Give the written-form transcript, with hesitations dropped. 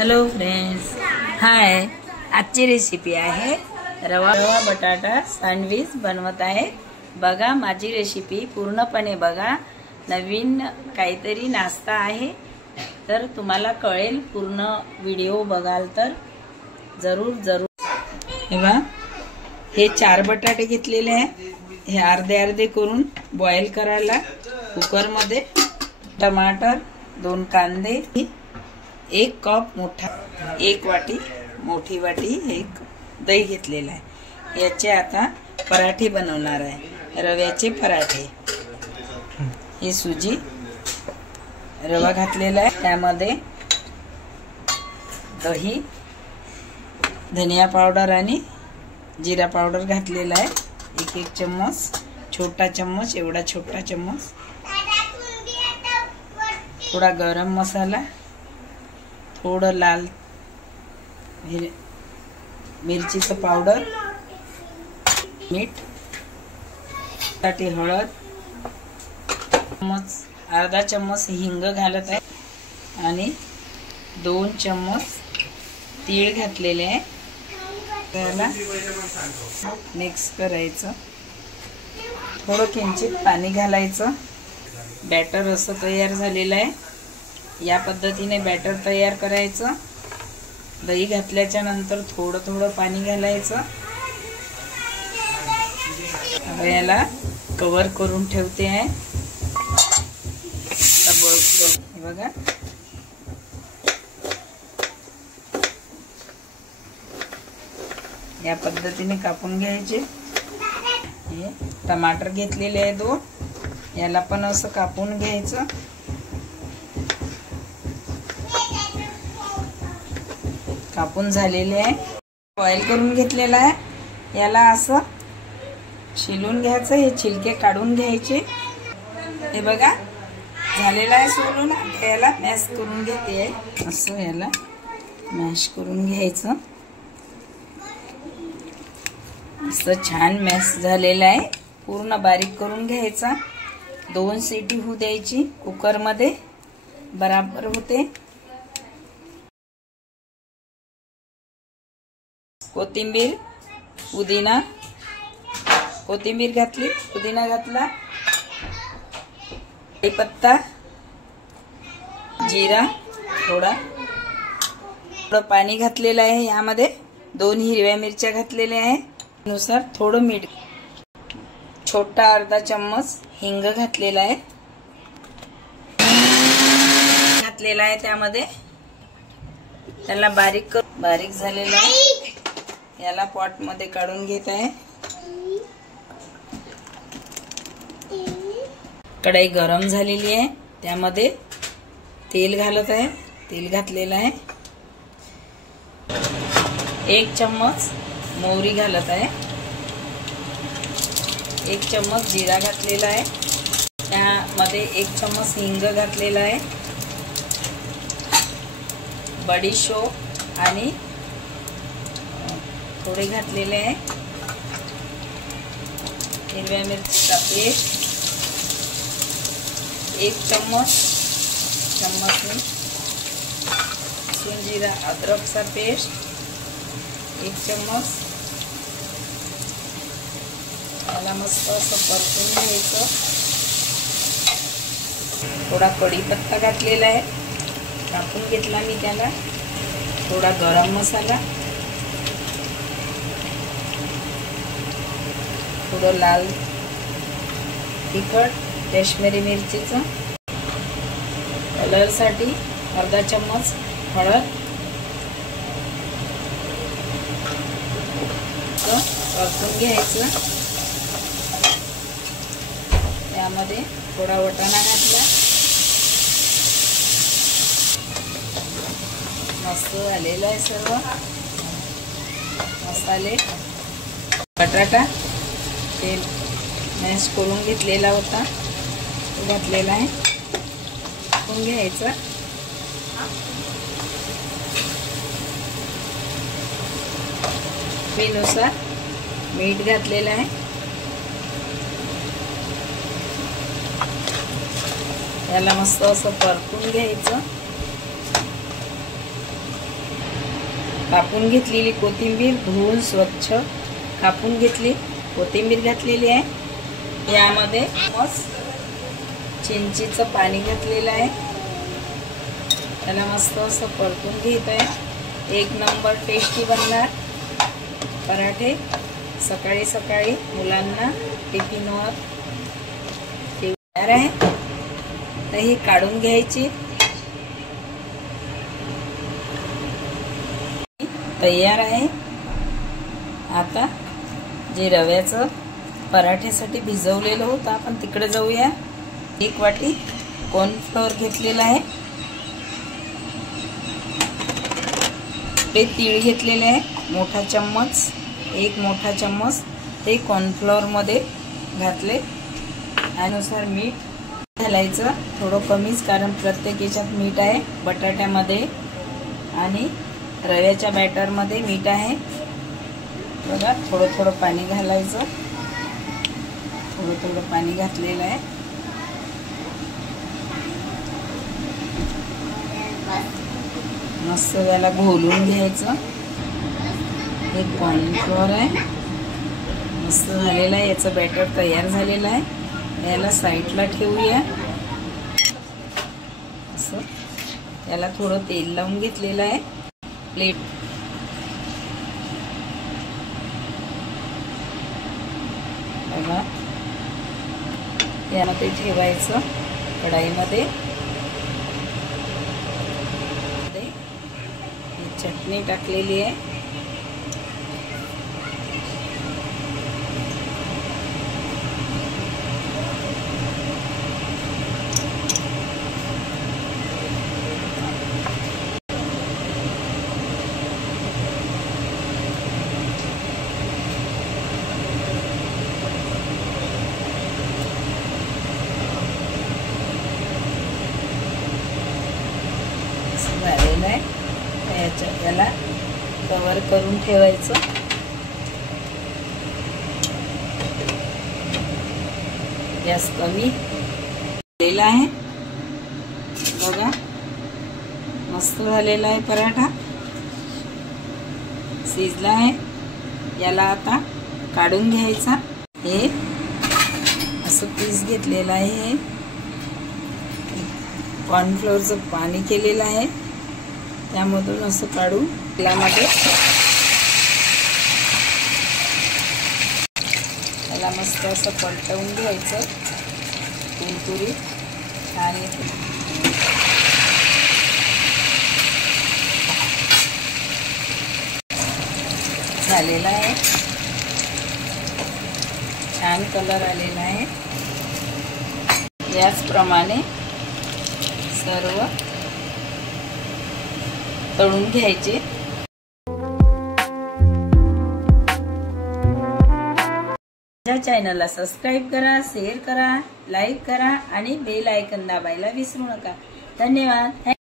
Hello friends, हाय. आजची recipe आहे रवा बटाटा सँडविच बनवत आहे. बघा माझी रेसिपी पूर्णपणे बघा. नवीन काहीतरी नाश्ता आहे तर तुम्हाला कळेल. पूर्ण व्हिडिओ बघाल तर जरूर. हे बघा, हे 4 बटाटे घेतलेले आहे. हे अर्धे करून बॉईल करायला कुकर मध्ये. टमाटर, 2 कांदे, 1 कप मोठा, 1 वाटी मोठी वाटी, 1 दही घेतलेला आहे. याचे आता पराठे बनवणार आहे, रव्याचे पराठे. ही सुजी, रवा घातलेला आहे, त्यामध्ये दही, धनिया पावडर आणि जिरा पावडर घातलेला आहे. 1 चम्मच, छोटा चम्मच, एवढा छोटा चम्मच. थोडा गरम मसाला, थोडं लाल मिरचीचं पावडर, मीठ साठी हळद, अर्धा चम्मच हिंग घालत आहे आणि 2 चम्मच तीळ घातलेले आहे. त्याला मिक्स करायचं. थोडं किंचित पाणी घालायचं. बॅटर असं तयार झालेलं आहे. या पद्धतीने बॅटर तयार करायचं. दही घातल्याच्या नंतर थोडं पाणी घालायचं. आता याला कव्हर करून ठेवते आहे. हे बघा, या पद्धतीने कापून घ्यायचे. हे टमाटर घेतलेले आहे 2, याला पण असं कापून घ्यायचं. कापून झालेले आहे. बॉईल करून घेतलेला आहे. याला असं शिलून घ्यायचं. हे छिलके काढून घ्यायचे. हे बघा झालेला आहे सोलून. याला मॅश करून घेते आहे. असं याला मॅश करून घ्यायचं. असं छान मॅश झालेला आहे. पूर्ण बारीक करून घ्यायचा. 2 शिटी होऊ द्यायची. कुकर मध्ये बराबर होते. कोथिंबीर, कोथिंबीर घातली, पुदिना घातला, कढीपत्ता, जिरा, थोडं पाणी घातलेलं आहे. यामध्ये 2 हिरव्या मिरच्या घातलेल्या आहे. नुसार थोडं मीठ, छोटा अर्धा चम्मच हिंग घातलेला आहे. त्यामध्ये त्याला बारीक झालेला आहे. याला पॉट मध्ये काढून घेत आहे. कढई गरम झालेली आहे. त्यामध्ये तेल घालत आहे. तेल घातलेलं आहे. 1 चम्मच मोहरी घालत आहे. 1 चम्मच जिरा घातलेला आहे. त्यामध्ये 1 चम्मच हिंग घातलेला आहे. बडीशोप आणि थोडे घातलेले आहे. हिरव्या मिरचीचा पेस्ट 1 चम्मच लसूण जिरा अद्रकचा पेस्ट 1 चम्मच. याला मस्त असं परतून घ्यायचं. थोडा कढीपत्ता घातलेला आहे, कापून घेतला मी त्याला. थोडा गरम मसाला, थोडं लाल तिखट, काश्मीरी मिरचीचं कलर साठी अर्धा चम्मच हळद. परतून घ्यायचं. त्यामध्ये थोडा वाटाणा घातला. मस्त आलेलं आहे सर्व मसाले. बटाटा ते मॅश करून घेतलेला होता, तो घातलेला आहे. टाकून घ्यायचा. चवीनुसार मीठ घातलेलं आहे. याला मस्त असं परतून घ्यायचं. कापून घेतलेली कोथिंबीर धुवून स्वच्छ कापून घेतली कोथिंबीर घातलेली आहे। यामध्ये मस्त चिंचेचं पाणी घातलेलं आहे। त्याला मस्त असं परतून घेत आहे। एक नंबर टेस्टी बनणार पराठे। सकाळी सकाळी मुलांना टिफिनवर तयार आहे। तर ही काढून घ्यायची। तयार आहे। आता जे रव्याचं पराठ्यासाठी भिजवलेलं होतं आपण तिकडे जाऊया। 1 वाटी कॉर्नफ्लोअर घेतलेला आहे। ते तीळ घेतलेले आहे मोठा चम्मच, 1 मोठा चम्मच ते कॉर्नफ्लोअर मध्ये घातले। त्यानुसार मीठ घालायचं थोडं कमीच, कारण प्रत्येक याच्यात मीठ आहे। बटाट्यामध्ये आणि रव्याच्या बॅटर मध्ये मीठ आहे बघा। थोडं थोडं पाणी घालायचं। थोडं थोडं पाणी घातलेलं आहे। मस्त याला घोलून घ्यायचं। हे कॉर्नफ्लोअर आहे मस्त झालेलं आहे। याचं बॅटर तयार झालेलं आहे। याला साईडला ठेवूया। असं याला थोडं तेल लावून घेतलेलं आहे। प्लेट बघा यामध्ये ठेवायचं कढाईमध्ये। चटणी टाकलेली आहे। झालेलं आहे। याला कव्हर करून ठेवायचं। गॅस कमी केलेला आहे बघा। मस्त झालेला आहे पराठा, शिजला आहे। याला आता काढून घ्यायचा। हे असं पीस घेतलेलं आहे। कॉर्नफ्लोअरचं पाणी केलेलं आहे त्यामधून असं काढून तेलामध्ये त्याला मस्त असं पलटवून घ्यायचं। कुरकुरीत आणि झालेला आहे। छान कलर आलेला आहे। याचप्रमाणे सर्व तळून घ्यायचे। माझ्या चॅनलला सबस्क्राईब करा, शेअर करा, लाईक करा आणि बेल आयकॉन दाबायला विसरू नका। धन्यवाद।